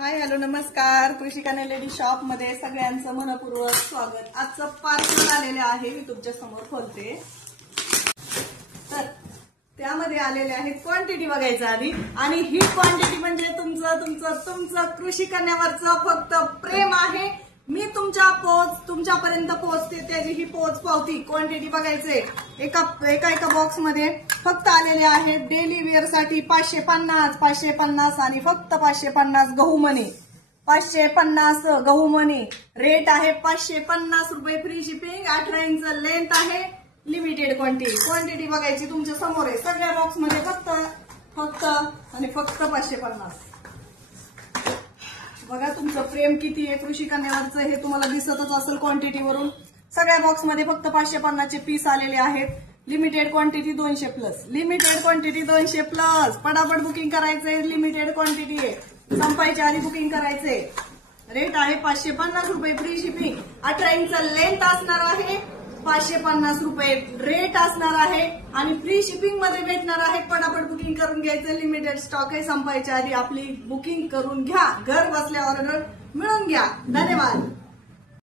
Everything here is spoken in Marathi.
हाय हॅलो नमस्कार. कृषिका लेडी शॉप मध्ये सगळ्यांचं मनपूर्वक स्वागत. आजचं पार्सल आलेले आहे, मी तुमच्या समोर खोलते. तर त्यामध्ये आलेले आहेत क्वांटिटी बघायचं आधी. आणि ही क्वांटिटी म्हणजे तुमचं कृषी करण्यावरचं फक्त प्रेम आहे. मी तुमच्यापर्यंत पोहोचते त्याची ही पोच पावती. क्वांटिटी बघायचे एका बॉक्स मध्ये फक्त आलेले आहेत डेली वेअर साठी 550 आणि फक्त 550 गहू मणी. 550 गहू मणी रेट आहे 550 रुपये. Free shipping. 18 इंच लेंथ आहे. लिमिटेड क्वांटिटी बघायची तुमच्या समोर आहे. सगळ्या बॉक्स मध्ये फक्त आणि फक्त 550. बघा तुमचं प्रेम किती आहे कृषी करण्यावरचं हे तुम्हाला दिसतच असेल क्वांटिटीवरून. सगळ्या बॉक्स मध्ये फक्त 550 चे पीस आलेले आहेत. Limited quantity 200 plus. पटापट बुकिंग करायचंय. लिमिटेड क्वांटिटी आहे. संपायच्या आधी बुकिंग करायचंय. रेट आहे 550 रुपये. Free shipping. 18 इंच लेंथ असणार आहे. 550 रुपये रेट असणार आहे आणि फ्री शिपिंग मध्ये भेटणार आहे. पटापट बुकिंग करून घ्यायचं. लिमिटेड स्टॉक आहे. संपायच्या आधी आपली बुकिंग करून घ्या. घर बसल्या ऑर्डर मिळून घ्या. धन्यवाद.